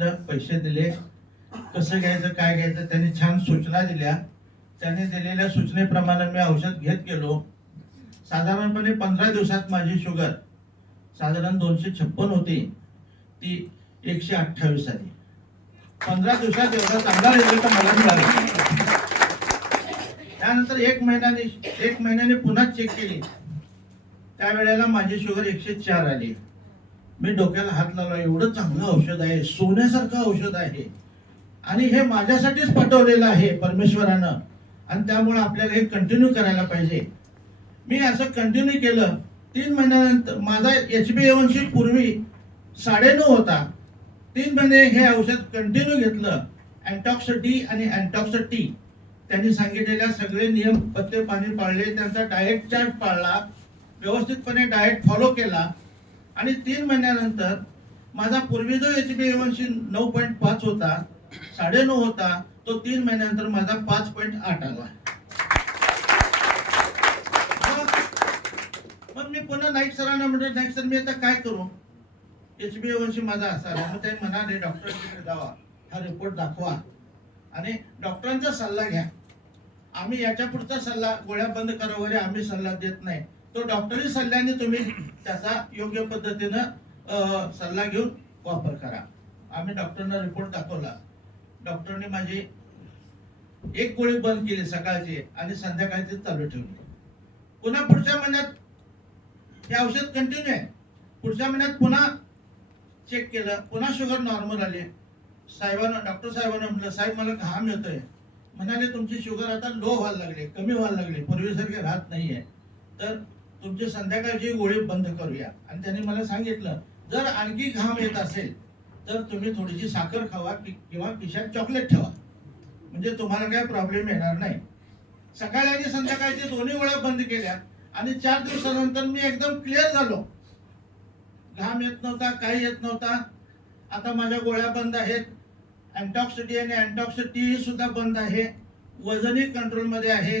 सांगितलं, पैसे दिले, कसं घ्यायचं काय घ्यायचं त्यांनी छान सूचना दिल्या. त्यांनी दिलेल्या सूचनेप्रमाणे मी औषध घेत गेलो. साधारणपणे 15 दिवसात माझी शुगर साधारण 256 होती, ती 128 आली. 15 दिवसात एवढा चांगला रिझल्ट मला मिळाला. त्यानंतर एक महिन्याने पुन्हा चेक केली, त्यावेळेला माझी शुगर 104 आली. मी डोक्याला हात लावला, एवढं चांगलं औषध आहे, सोन्यासारखं औषध आहे आणि हे माझ्यासाठीच पाठवलेलं आहे परमेश्वरानं, आणि त्यामुळे आपल्याला हे कंटिन्यू करायला पाहिजे. मी असं कंटिन्यू केलं. 3 महिन्यानंतर माझा HbA1c पूर्वी 9.5 होता. 3 महिने हे औषध कंटिन्यू घेतलं. अँटॉक्स डी आणि अँटॉक्स टी त्यांनी सांगितलेल्या सगळे नियम पथ्य पाणी पाळले, त्यांचा डाएट चार्ट पाळला, व्यवस्थितपणे डाएट फॉलो केला आणि 3 महिन्यानंतर माझा पूर्वी जो HbA1c 9.5 होता, 9.5 होता, तो 3 महिन्यानंतर माझा 5.8 आला. मग मी पुन्हा नाईक सरांना म्हटलं, नाईक सर मी आता काय करू, HbA1c माझा असा आहे. मग ते म्हणाले, डॉक्टरकडे जावा, हा रिपोर्ट दाखवा आणि डॉक्टरांचा सल्ला घ्या. आम्ही याच्या पुढचा सल्ला, गोळ्या बंद करा वगैरे आम्ही सल्ला देत नाही, तो डॉक्टरी सल्ल्याने तुम्ही त्याचा योग्य पद्धतीनं सल्ला घेऊन वापर करा. आम्ही डॉक्टरना रिपोर्ट दाखवला. डॉक्टरने माझी एक गोळी बंद केली सकाळची आणि संध्याकाळची चालू ठेवली. पुन्हा पुढच्या महिन्यात हे औषध कंटिन्यू आहे. पुढच्या महिन्यात पुन्हा चेक केलं, पुन्हा शुगर नॉर्मल आली. डॉक्टर साहेबांना म्हटलं, साहेब मला घाम येतोय. म्हणाले, तुमची शुगर आता लो व्हायला लागली, कमी व्हायला लागली, पूर्वीसारखी राहत नाहीये, तर तुमची संध्याकाळची गोळी बंद करूया. आणि त्यांनी मला सांगितलं, जर आणखी घाम येत असेल तर तुम्ही थोडीशी साखर खावा किंवा खिशात चॉकलेट ठेवा, म्हणजे तुम्हाला काय प्रॉब्लेम येणार नाही. सकाळी आणि संध्याकाळची दोन्ही गोळ्या बंद केल्या आणि 4 दिवसानंतर मी एकदम क्लिअर झालो. घाम येत नव्हता, काही येत नव्हता. आता माझ्या गोळ्या बंद आहेत. अँटॉक्स डी आणि अँटॉक्स टी सुद्धा बंद आहे. वजनही कंट्रोलमध्ये आहे.